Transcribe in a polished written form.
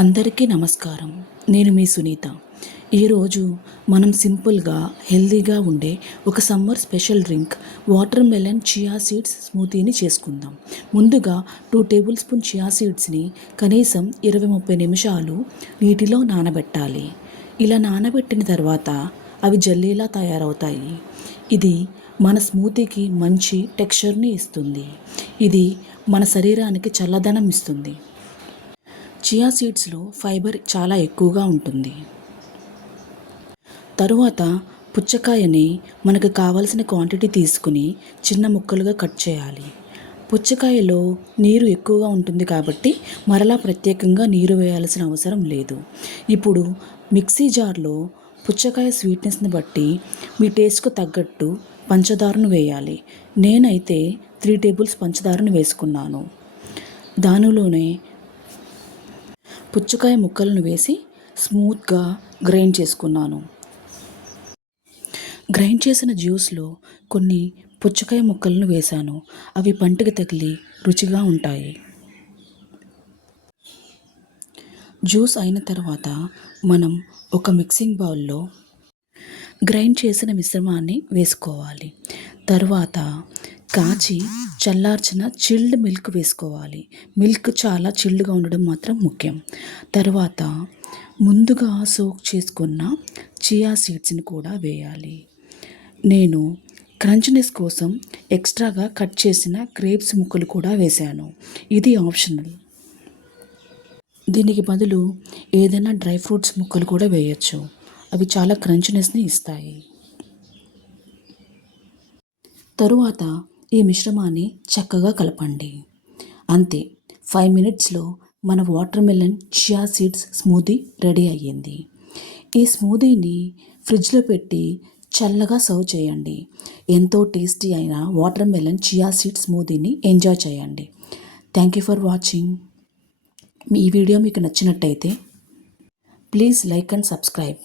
అందరికీ నమస్కారం. నేను మీ సునీత. ఈరోజు మనం సింపుల్గా హెల్తీగా ఉండే ఒక summer special drink watermelon chia seeds స్మూతీని చేసుకుందాం. ముందుగా 2 టేబుల్ స్పూన్ చియా సీడ్స్ని కనీసం 20-30 నిమిషాలు నీటిలో నానబెట్టాలి. ఇలా నానబెట్టిన తర్వాత అవి జల్లీలా తయారవుతాయి. ఇది మన స్మూతీకి మంచి టెక్స్చర్ని ఇస్తుంది. ఇది మన శరీరానికి చల్లదనం ఇస్తుంది. చియా సీడ్స్లో ఫైబర్ చాలా ఎక్కువగా ఉంటుంది. తరువాత పుచ్చకాయని మనకు కావలసిన క్వాంటిటీ తీసుకుని చిన్న ముక్కలుగా కట్ చేయాలి. పుచ్చకాయలో నీరు ఎక్కువగా ఉంటుంది కాబట్టి మరలా ప్రత్యేకంగా నీరు వేయాల్సిన అవసరం లేదు. ఇప్పుడు మిక్సీ జార్లో పుచ్చకాయ స్వీట్నెస్ని బట్టి మీ టేస్ట్కు తగ్గట్టు పంచదారను వేయాలి. నేనైతే 3 టేబుల్స్ పంచదారను వేసుకున్నాను. దానిలోనే పుచ్చకాయ ముక్కలను వేసి స్మూత్గా గ్రైండ్ చేసుకున్నాను. గ్రైండ్ చేసిన జ్యూస్లో కొన్ని పుచ్చకాయ ముక్కలను వేశాను. అవి పంటికి తగిలి రుచిగా ఉంటాయి. జ్యూస్ అయిన తర్వాత మనం ఒక మిక్సింగ్ బౌల్లో గ్రైండ్ చేసిన మిశ్రమాన్ని వేసుకోవాలి. తర్వాత కాచి చల్లార్చిన చిల్డ్ మిల్క్ వేసుకోవాలి. మిల్క్ చాలా చిల్డ్గా ఉండడం మాత్రం ముఖ్యం. తర్వాత ముందుగా సోక్ చేసుకున్న చియా సీడ్స్ని కూడా వేయాలి. నేను క్రంచ్నెస్ కోసం ఎక్స్ట్రాగా కట్ చేసిన గ్రేప్స్ ముక్కలు కూడా వేశాను. ఇది ఆప్షనల్. దీనికి బదులు ఏదైనా డ్రై ఫ్రూట్స్ ముక్కలు కూడా వేయచ్చు. అవి చాలా క్రంచ్నెస్ని ఇస్తాయి. తరువాత ఈ మిశ్రమాన్ని చక్కగా కలపండి. అంతే, 5 మినిట్స్లో మన water melon chia seeds smoothie ready అయ్యింది. ఈ స్మూదీని ఫ్రిడ్జ్లో పెట్టి చల్లగా సర్వ్ చేయండి. ఎంతో టేస్టీ అయిన వాటర్ మెలన్ చియా సీడ్స్ స్మూదీని ఎంజాయ్ చేయండి. Thank you for watching. ఈ వీడియో మీకు నచ్చినట్టయితే ప్లీజ్ లైక్ అండ్ సబ్స్క్రైబ్.